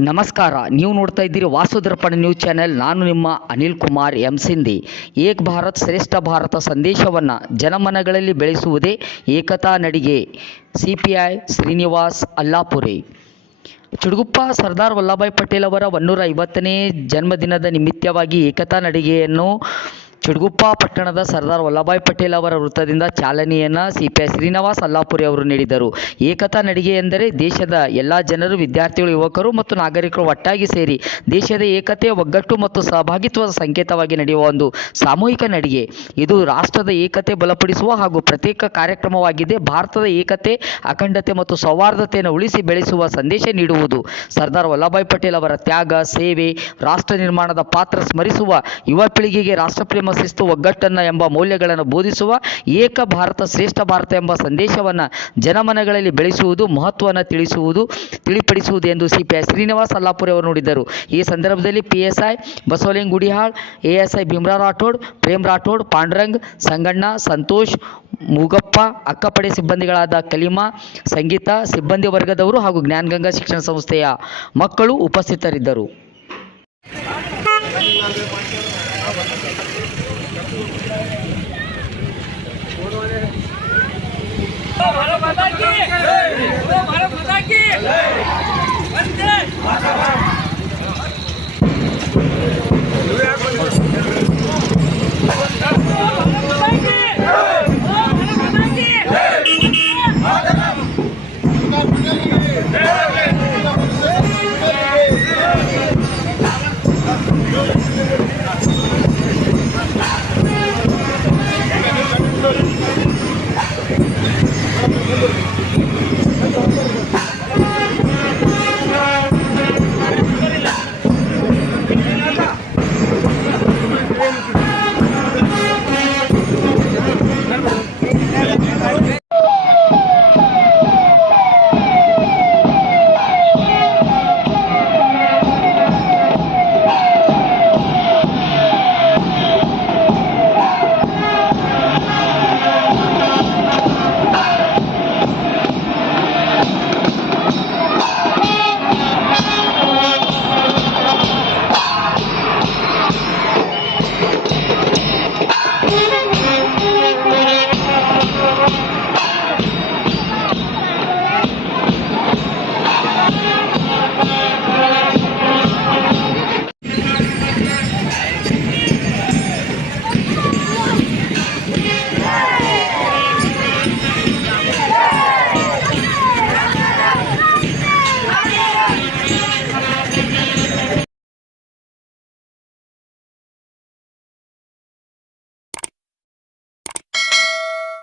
ನಮಸ್ಕಾರ. ನೀವು ನೋಡ್ತಾ ಇದ್ದೀರಿ ವಾಸುದರ್ಪಣ ನ್ಯೂಸ್ ಚಾನೆಲ್. ನಾನು ನಿಮ್ಮ ಅನಿಲ್ ಕುಮಾರ್ ಎಂ ಸಿಂಧಿ. ಏಕ್ ಭಾರತ್ ಶ್ರೇಷ್ಠ ಭಾರತ ಸಂದೇಶವನ್ನು ಜನಮನಗಳಲ್ಲಿ ಬೆಳೆಸುವುದೇ ಏಕತಾ ನಡಿಗೆ. C P I Srinivas Allapure. Chudguppa Sardar Vallabhbhai Patel ಅವರ ಒನ್ನೂರ ಐವತ್ತನೇ ಜನ್ಮದಿನದ ನಿಮಿತ್ತವಾಗಿ ಏಕತಾ ನಡಿಗೆಯನ್ನು ಚುಡುಗುಪ್ಪ ಪಟ್ಟಣದ ಸರ್ದಾರ್ ವಲ್ಲಭಾಯ್ ಪಟೇಲ್ ಅವರ ವೃತ್ತದಿಂದ ಚಾಲನೆಯನ್ನು ಸಿಪಿಐ ಶ್ರೀನಿವಾಸ್ ಅಲ್ಲಾಪುರಿ ಅವರು ನೀಡಿದರು ಏಕತಾ ನಡಿಗೆ ಎಂದರೆ ದೇಶದ ಎಲ್ಲ ಜನರು, ವಿದ್ಯಾರ್ಥಿಗಳು, ಯುವಕರು ಮತ್ತು ನಾಗರಿಕರು ಒಟ್ಟಾಗಿ ಸೇರಿ ದೇಶದ ಏಕತೆ ಒಗ್ಗಟ್ಟು ಮತ್ತು ಸಹಭಾಗಿತ್ವದ ಸಂಕೇತವಾಗಿ ನಡೆಯುವ ಒಂದು ಸಾಮೂಹಿಕ ನಡಿಗೆ. ಇದು ರಾಷ್ಟ್ರದ ಏಕತೆ ಬಲಪಡಿಸುವ ಹಾಗೂ ಪ್ರತ್ಯೇಕ ಕಾರ್ಯಕ್ರಮವಾಗಿದೆ. ಭಾರತದ ಏಕತೆ, ಅಖಂಡತೆ ಮತ್ತು ಸೌಹಾರ್ದತೆಯನ್ನು ಉಳಿಸಿ ಬೆಳೆಸುವ ಸಂದೇಶ ನೀಡುವುದು. ಸರ್ದಾರ್ ವಲ್ಲಭಾಯ್ ಪಟೇಲ್ ಅವರ ತ್ಯಾಗ, ಸೇವೆ, ರಾಷ್ಟ್ರ ನಿರ್ಮಾಣದ ಪಾತ್ರ ಸ್ಮರಿಸುವ ಯುವ ಪೀಳಿಗೆಗೆ ರಾಷ್ಟ್ರಪ್ರೇಮ ಶಿಸ್ತು ಒಗ್ಗಟ್ಟನ್ನು ಎಂಬ ಮೌಲ್ಯಗಳನ್ನು ಬೋಧಿಸುವ ಏಕ ಭಾರತ ಶ್ರೇಷ್ಠ ಭಾರತ ಎಂಬ ಸಂದೇಶವನ್ನು ಜನಮನಗಳಲ್ಲಿ ಬೆಳೆಸುವುದು, ಮಹತ್ವವನ್ನು ತಿಳಿಸುವುದು, ತಿಳಿಪಡಿಸುವುದು ಎಂದು C P I Srinivas Allapuri ಅವರು ನುಡಿದರು. ಈ ಸಂದರ್ಭದಲ್ಲಿ P S I Basavaling Gudihal A S I Bhimra Rathod, Prem Rathod, Pandurang, Sanganna, Santosh, Mugappa, Akkapade ಸಿಬ್ಬಂದಿಗಳಾದ Kalima, ಸಂಗೀತ, ಸಿಬ್ಬಂದಿ ವರ್ಗದವರು ಹಾಗೂ ಜ್ಞಾನಗಂಗಾ ಶಿಕ್ಷಣ ಸಂಸ್ಥೆಯ ಮಕ್ಕಳು ಉಪಸ್ಥಿತರಿದ್ದರು. ભલો બાબા